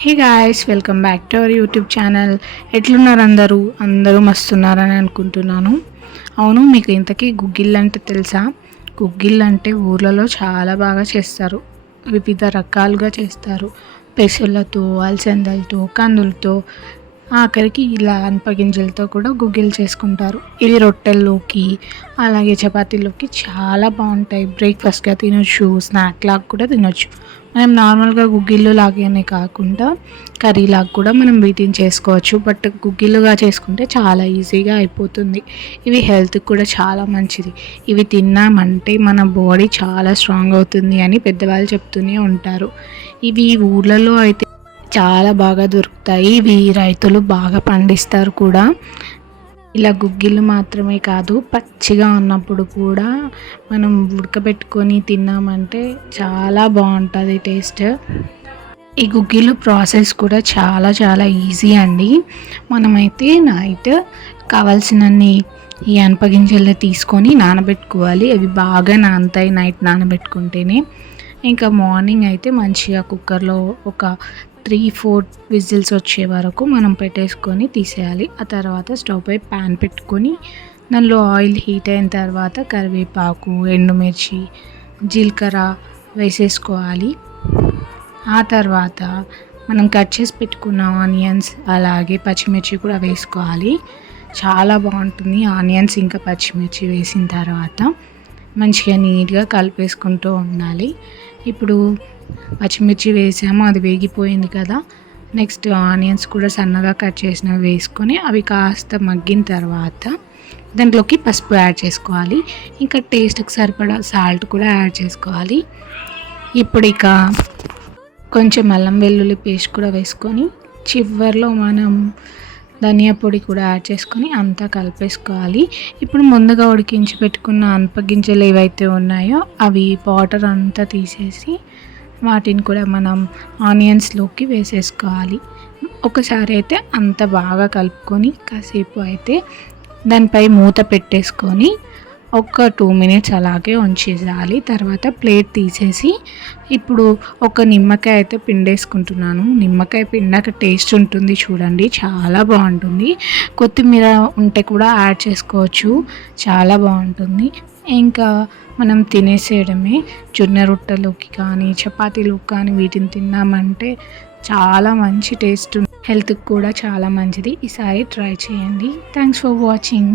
Hey guys welcome back to our YouTube channel ఎట్లున్నారు అందరూ? అందరూ మస్తున్నారని అనుకుంటున్నాను. అవును మీకు ఇంతకీ గుగ్గిళ్ళు అంటే తెలుసా? గుగ్గిళ్ళు అంటే ఊర్లలో చాలా బాగా చేస్తారు. వివిధ రకాలుగా చేస్తారు. పెసులతో అలసందలతో కందులతో ఆఖరికి ఇలా అనపగింజలతో కూడా గుగ్గిలు చేసుకుంటారు. ఇవి రొట్టెల్లోకి అలాగే చపాతీలోకి చాలా బాగుంటాయి. బ్రేక్ఫాస్ట్గా తినొచ్చు స్నాక్ లాగా కూడా తినొచ్చు. మనం నార్మల్గా గుగ్గిళ్ళు లాగానే కాకుండా కర్రీ లాగా కూడా మనం వీటిని చేసుకోవచ్చు. బట్ గుగ్గిళ్ళుగా చేసుకుంటే చాలా ఈజీగా అయిపోతుంది. ఇవి హెల్త్కి కూడా చాలా మంచిది. ఇవి తిన్నామంటే మన బాడీ చాలా స్ట్రాంగ్ అవుతుంది అని పెద్దవాళ్ళు చెప్తూనే ఉంటారు. ఇవి ఊర్లలో అయితే చాలా బాగా దొరుకుతాయి. ఇవి రైతులు బాగా పండిస్తారు కూడా. ఇలా గుగ్గిళ్ళు మాత్రమే కాదు పచ్చిగా ఉన్నప్పుడు కూడా మనం ఉడకబెట్టుకొని తిన్నామంటే చాలా బాగుంటుంది టేస్ట్. ఈ గుగ్గిళ్ళు ప్రాసెస్ కూడా చాలా చాలా ఈజీ అండి. మనమైతే నైట్ కావాల్సినన్ని ఈ అనపగింజలు తీసుకొని నానబెట్టుకోవాలి. అవి బాగా నానతాయి నైట్ నానబెట్టుకుంటేనే. ఇంకా మార్నింగ్ అయితే మంచిగా కుక్కర్లో ఒక త్రీ ఫోర్ విజిల్స్ వచ్చే వరకు మనం పెట్టేసుకొని తీసేయాలి. ఆ తర్వాత స్టవ్ పై ప్యాన్ పెట్టుకొని దానిలో ఆయిల్ హీట్ అయిన తర్వాత కరివేపాకు ఎండుమిర్చి జీలకర్ర వేసేసుకోవాలి. ఆ తర్వాత మనం కట్ చేసి పెట్టుకున్న ఆనియన్స్ అలాగే పచ్చిమిర్చి కూడా వేసుకోవాలి. చాలా బాగుంటుంది ఆనియన్స్ ఇంకా పచ్చిమిర్చి వేసిన తర్వాత. మంచిగా నీట్గా కలిపేసుకుంటూ ఉండాలి. ఇప్పుడు పచ్చిమిర్చి వేసాము అది వేగిపోయింది కదా. నెక్స్ట్ ఆనియన్స్ కూడా సన్నగా కట్ చేసినవి వేసుకొని అవి కాస్త మగ్గిన తర్వాత దాంట్లోకి పసుపు యాడ్ చేసుకోవాలి. ఇంకా టేస్ట్కి సరిపడా సాల్ట్ కూడా యాడ్ చేసుకోవాలి. ఇప్పుడు ఇక కొంచెం అల్లం వెల్లుల్లి పేస్ట్ కూడా వేసుకొని చివరిలో మనం ధనియా పొడి కూడా యాడ్ చేసుకొని అంతా కలిపేసుకోవాలి. ఇప్పుడు ముందుగా ఉడికించి పెట్టుకున్న అనపగింజలు ఏవైతే ఉన్నాయో అవి వాటర్ అంతా తీసేసి వాటిని కూడా మనం ఆనియన్స్లోకి వేసేసుకోవాలి. ఒకసారి అయితే అంత బాగా కలుపుకొని కాసేపు అయితే దానిపై మూత పెట్టేసుకొని ఒక టూ మినిట్స్ అలాగే ఉంచేయాలి. తర్వాత ప్లేట్ తీసేసి ఇప్పుడు ఒక నిమ్మకాయ అయితే పిండేసుకుంటున్నాను. నిమ్మకాయ పిండాక టేస్ట్ ఉంటుంది చూడండి చాలా బాగుంటుంది. కొత్తిమీర ఉంటే కూడా యాడ్ చేసుకోవచ్చు చాలా బాగుంటుంది. ఇంకా మనం తినేసేయడమే జొన్న రొట్టెలోకి కానీ చపాతీలోకి కానీ వీటిని తిన్నామంటే చాలా మంచి టేస్ట్ హెల్త్కి కూడా చాలా మంచిది. ఈసారి ట్రై చేయండి. Thanks for watching.